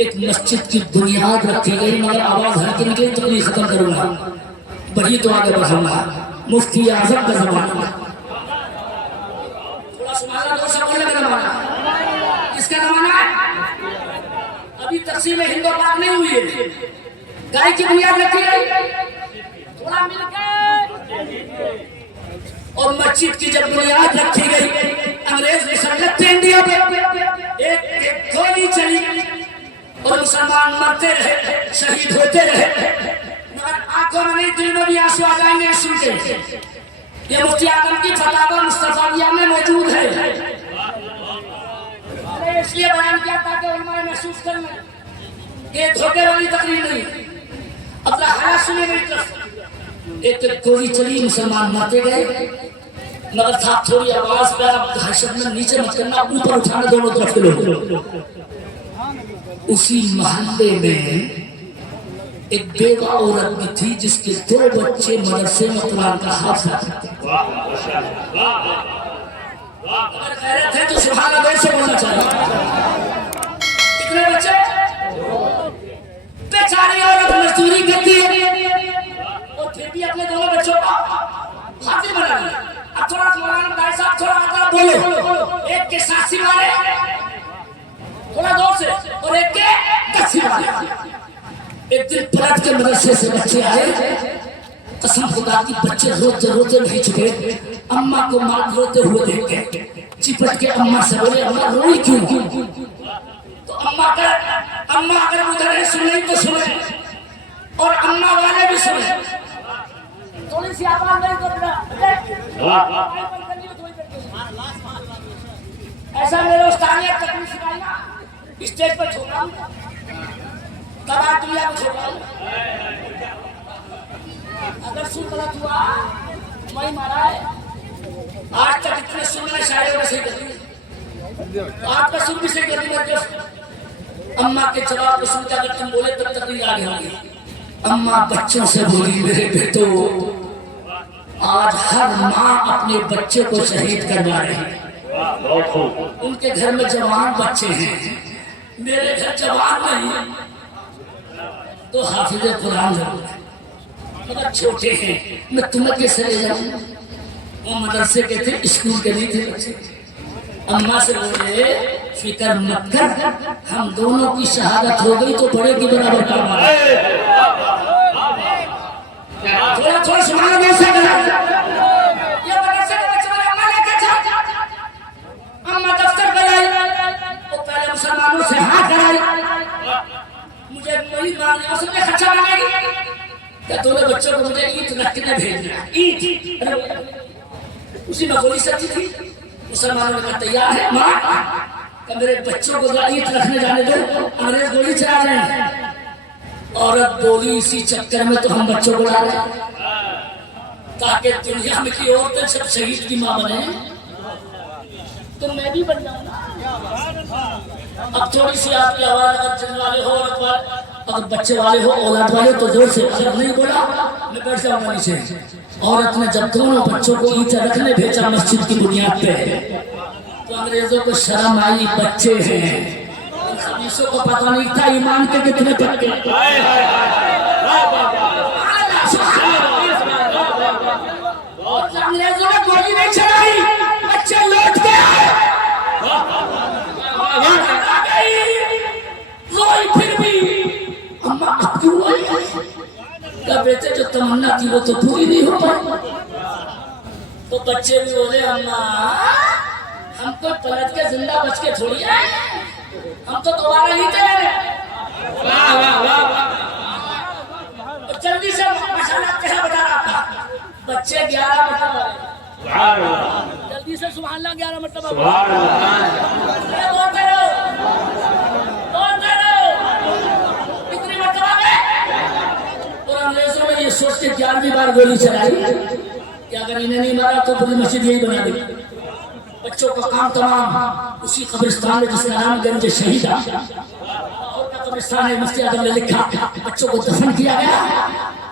एक मस्जिद की बुनियाद रखी गई, मगर आवाज हल्की निकली तो नहीं खत्म करूंगा, बढ़ी तो आगे बढ़ूंगा। मुफ्ती आजम का जमाना, थोड़ा सुनाना दो, सब बोलने का जमाना। किसका जमाना? अभी तकसीम हिंदू पाक नहीं हुई है, गाय की बुनियाद रखी गई, थोड़ा मिलकर। और मस्जिद की जब बुनियाद रखी गई, अंग्रेज मुसल्लत थे इंडिया पे, एक गोली चली और मुसलमान मरते रहे, शहीद होते रहे, मगर आंखों में नहीं, दिल में भी आंसू आ जाएंगे सुन के। ये मुफ्ती आजम की फतवा मुस्तफाविया में मौजूद है। मैंने इसलिए बयान किया ताकि उलमा महसूस कर लें, ये धोखे वाली तकरीर नहीं। अपना हालात सुने मेरी तरफ। एक गोली चली, मुसलमान मारते गए, मगर था थोड़ी आवाज पे, दहशत में नीचे मत करना, ऊपर उठाना दोनों तरफ के लोग। उसी मोहल्ले में एक बेवा औरत भी थी जिसके 2 बच्चे मदरसे में कुरान का हाफिज थे। अगर गैरत है तो सुभान अल्लाह से बोलना चाहिए। कितने बच्चे? बेचारी औरत मजदूरी करती है और फिर भी अपने दोनों बच्चों को हाफिज बना लिया। अब थोड़ा मौलाना भाई साहब थोड़ा आगे बोलो, एक के 80 मारे थोड़ा दूर से, और एक के 10 मारे। एक दिन पलट के मदरसे से बच्चे आए, कसम खुदा की बच्चे रोते रोते नहीं छुपे, अम्मा को मार रोते हुए देख के चिपट के अम्मा से बोले, अम्मा रोई क्यों? तो अम्मा अगर उधर सुने तो सुने और अम्मा वाले भी सुने, थोड़ी सी आवाज नहीं करना। ऐसा मेरे उस्ताद ने तकलीफ सिखाई ना, स्टेज पर छोड़ा तब दुनिया को छोड़ा। अगर सुन गलत हुआ मैं मारा है। आज तक इतने सुनने शायरों में सही करती, आपका सुन भी सही करती। अम्मा के जवाब को सुनकर अगर तुम बोले तब तक नहीं आगे होगी। अम्मा बच्चों से बोली, मेरे बेटो आज हर माँ अपने बच्चे को शहीद करवा रही है। उनके घर में जवान बच्चे हैं, मेरे घर जवान नहीं, तो हाफिज कुरान जरूर है, मगर छोटे हैं, मैं तुम्हें कैसे ले जाऊं? वो मदरसे के थे, स्कूल के नहीं थे बच्चे। अम्मा से बोले, फिक्र मत कर, हम दोनों की शहादत हो गई तो बड़े की बराबर काम आ रहा है। थोड़ा थोड़ा सुना कैसे करा? ये मदरसे के बच्चे बोले, अम्मा लेके जाओ। अम्मा दफ्तर पर आई, वो पहले मुसलमानों से हाथ कराई, मुझे वही मांगने उसने खर्चा मांगेगी क्या? दोनों बच्चों को मुझे ईद रखने भेजना, ईद उसी में गोली सच्ची थी। मुसलमानों ने कहा तैयार है माँ, मेरे बच्चों को ईद रखने जाने दो, अंग्रेज गोली चला रहे हैं। औरत बोली, इसी चक्कर में तो हम बच्चों को ला रहे हैं ताकि दुनिया में की औरतें सब शहीद की माँ बने, तो मैं भी बन जाऊँ ना। अब थोड़ी सी आपकी आवाज अगर जन वाले हो, औरत वाले, अगर बच्चे वाले हो, औलाद वाले, तो जोर से। अगर नहीं बोला मैं बैठ जाऊंगा नीचे। औरत ने जब दोनों बच्चों को ईद रखने भेजा मस्जिद की बुनियाद पे, तो अंग्रेजों को शर्म आई, बच्चे हैं, खबीसों को पता नहीं था ईमान के कितने पक्के। अंग्रेजों ने गोली नहीं चलाई, बच्चे लौट के आए, रोई फिर भी। अम्मा अब क्यों रोई? क्या बेटे जो तमन्ना थी वो तो पूरी नहीं हो पाई। तो बच्चे भी बोले, अम्मा हमको पलट के जिंदा बच के थोड़ी आए, हम तो दोबारा ही चले। जल्दी से मसाला कैसा बता रहा था, बच्चे 11 मतलब जल्दी से सुभान अल्लाह 11 मतलब अंग्रेजों ने ये सोच के 11वीं बार गोली चलाई कि अगर इन्हें नहीं मारा तो पूरी मस्जिद यही बना देगी। बच्चों का काम तमाम उसी कब्रिस्तान में जिसका नाम गंज शहीद कब्रिस्तान है, मुफ्ती आजम ने लिखा, बच्चों को दफन किया गया।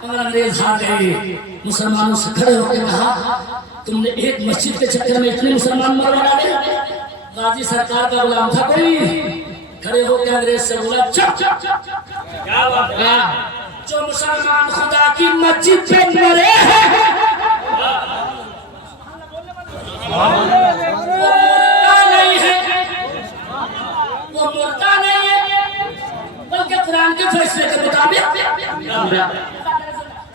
और अंग्रेज हार गए। मुसलमानों से खड़े होकर कहा, तुमने एक मस्जिद के चक्कर में इतने मुसलमान मरवा डाले। गाजी सरकार का गुलाम था कोई, खड़े होकर अंग्रेज से बोला चुप। क्या बात है? जो मुसलमान खुदा की मस्जिद पे मरे हैं वो मुर्दा नहीं है, वो मुर्दा नहीं है, बल्कि कुरान के फैसले के मुताबिक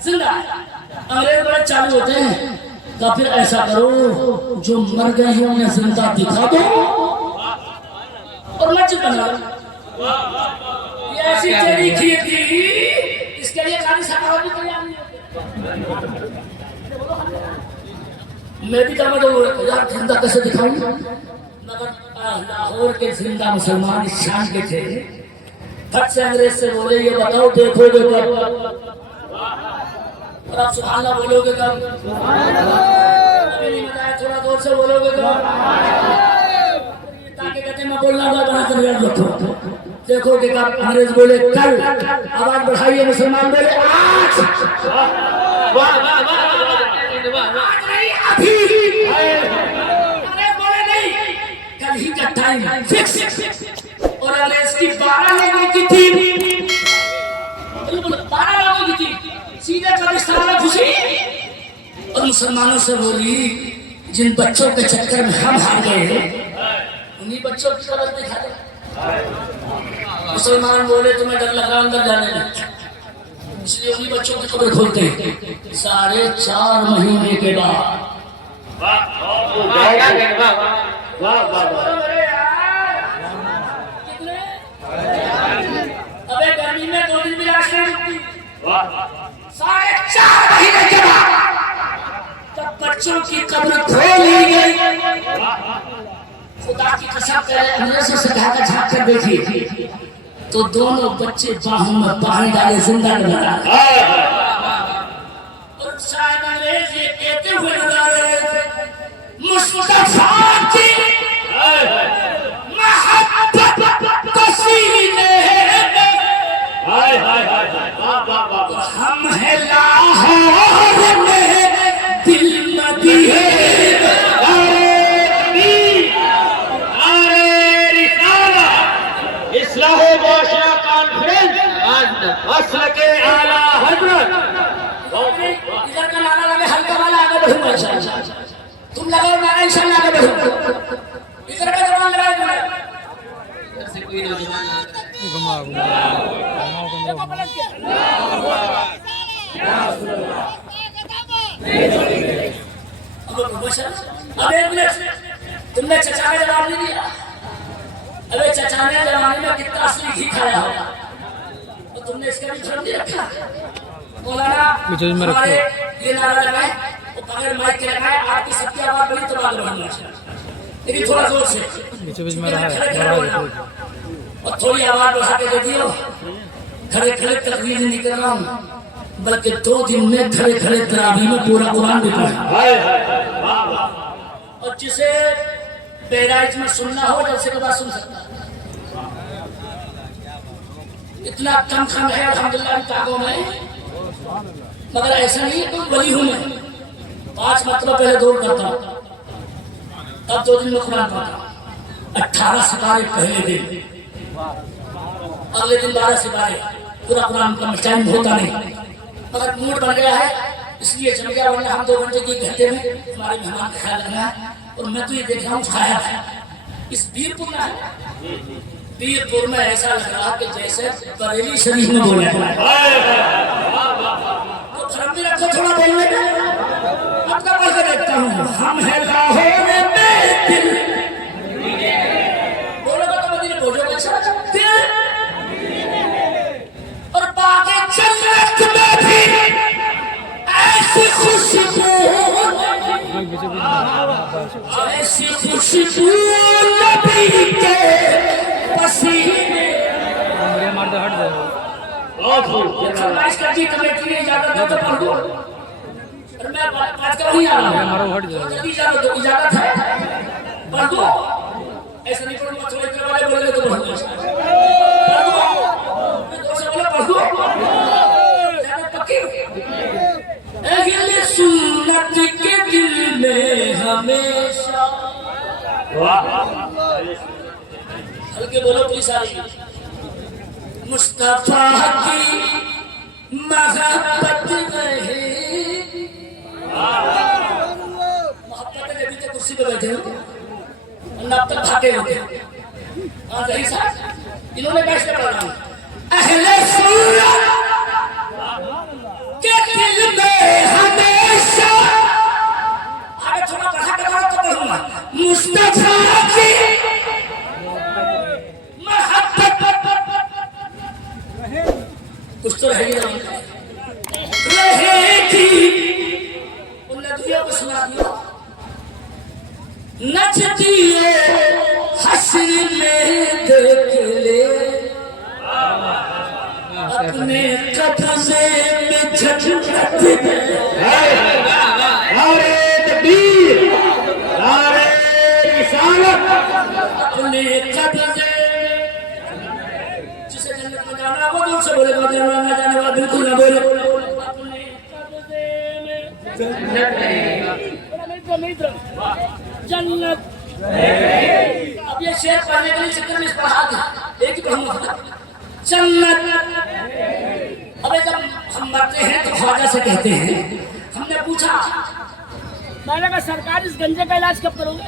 जिंदा है। अंग्रेज बड़े चालू होते हैं, तो फिर ऐसा करो जो मर गए हैं उन्हें जिंदा दिखा दो और मस्जिद बना लो। ये ऐसी तेरी खीर थी, इसके लिए खाली सकावत भी तैयार नहीं होते। मैं भी कहना तो यार जिंदा कैसे दिखाऊं, मगर लाहौर के जिंदा मुसलमान इस शान के थे। फट से अंग्रेज से बोले ये बताओ देखोगे कब? और आप सुभान अल्लाह बोलोगे कब? अभी नहीं बताया, थोड़ा जोर से बोलोगे कब? ताकि कहते मैं बोलना बड़ा कर याद रखो। देखोगे कब? अंग्रेज बोले कल। आवाज बढ़ाइए, मुसलमान बोले आज। आज नहीं अभी। अंग्रेज बोले नहीं, कल ही का टाइम फिक्स। और अंग्रेज की 12 लोगों की थी, 12 लोगों की थी, सीधे कब्रिस्तान में घुसी और मुसलमानों से बोली जिन बच्चों के चक्कर में हम हार गए उन्हीं बच्चों की कब्र दिखा दे। मुसलमान बोले तुम्हें डर लग रहा अंदर जाने में, इसलिए उन्हीं बच्चों की कब्र खोलते हैं। 4.5 महीने के बाद अबे गर्मी में 2 दिन भी रास्ते 4.5 महीने के बाद तब बच्चों की कब्र खोल ली गई। खुदा की कसम अंग्रेज से ढाका झाँक कर देखिए तो दोनों बच्चे बाहों में बाहें डाले जिंदा नजर आ रहे। और शायद अंग्रेज ये कहते हुए नजर आ रहे थे मुस्तफा की मोहब्बत को सीने हम है लाहौर में दिल न दिए। असल के आला हजरत इधर का नारा लगे हल्का वाला आगे बढ़ूंगा इंशाल्लाह। तुम लगाओ नारा इंशाल्लाह आगे बढ़ूंगा। इधर का जवान लगाओ, इधर से कोई नौजवान घुमा तुमने चचा का जवाब नहीं दिया। अबे चचा ने जमाने में कितना असली घी खाया होगा, तुमने इसका भी ध्यान नहीं रखा। मौलाना हमारे ये नारा लगाए वो बगैर माइक के लगाए, आपकी सबकी आवाज बड़ी तो बात बढ़नी है, लेकिन थोड़ा जोर से और थोड़ी आवाज बढ़ा के दे दियो। खड़े खड़े तकरीर नहीं कर रहा हूँ, बल्कि 2 दिन में खड़े खड़े तरावी में पूरा कुरान भी पढ़ा। और जिसे बहराइच में सुनना हो जलसे के बाद सुन सकता है। इतना कम खम है अल्हम्दुलिल्लाह किताबों में, मगर ऐसा नहीं है कोई वली हूं मैं 5 मतलब पहले दौड़ करता, तब 2 दिन में कुरान पढ़ा। 18 सितारे पहले दिन, अगले दिन 12 सितारे, पूरा कुरान का टाइम होता नहीं, मगर मूड बन गया है इसलिए चल गया। वरना हम 2 घंटे की घंटे में हमारे मेहमान का ख्याल रखना है। और मैं तो ये देख रहा हूँ छाया है इस वीरपुर में है, वीरपुर में ऐसा लग रहा कि जैसे बरेली शरीफ में बोला है। तो शर्म भी रखो थोड़ा बोलने में। अब का पढ़ देखता हूँ हम है लाहौर में दिल, बोलोगे तो मदीने बोलोगे दिल, और बाकी जन्नत में भी ऐसी खुशबू, ऐसी खुशबू नबी के पसीने। मार दो, हट जाओ। फरमाइश करती कमेटी ने इजाजत दो तो पढ़ दो, और मैं बात कर नहीं आ रहा हूं। मारो, हट जाओ। जल्दी इजाजत दो, इजाजत है पढ़ दो। ऐसा नहीं पढ़ूंगा थोड़े देर वाले बोलेंगे तो पढ़ दो, पढ़ दो। मैं जोर से बोला पढ़ दो, इजाजत पक्की। अगले सुन्नत के दिल में हमेशा हल्के बोलो प्लीज सारी। मुस्तफा की मोहब्बत नहीं, मोहब्बत जब तक कुर्सी पे बैठे हो अब तक भागे होते। हाँ सही साहब, इन्होंने कैसे पढ़ा अहले सूरत के दिल में हमेशा, आगे थोड़ा बढ़ा के बात तो कहूँगा, मुस्तफा की मोहब्बत कुछ तो रहेगी उन नदियों को सुना दिया। नचती है हस्र में देख ले, अपने कब्जे में जन्नत नारे तकबीर, नारे रिसालत। अपने कब्जे, जिसे जन्नत में जाना वो दूर से बोले, ना जाने वाला बिल्कुल ना बोले। अपने कब्जे में जन्नत। अब ये शेर पढ़ने के लिए चक्कर में पढ़ा था, एक ही पढ़ूंगा जन्नत। अबे जब हम मरते हैं तो ख्वाजा से कहते हैं, हमने पूछा, मैंने कहा सरकार इस गंजे का इलाज कब करोगे?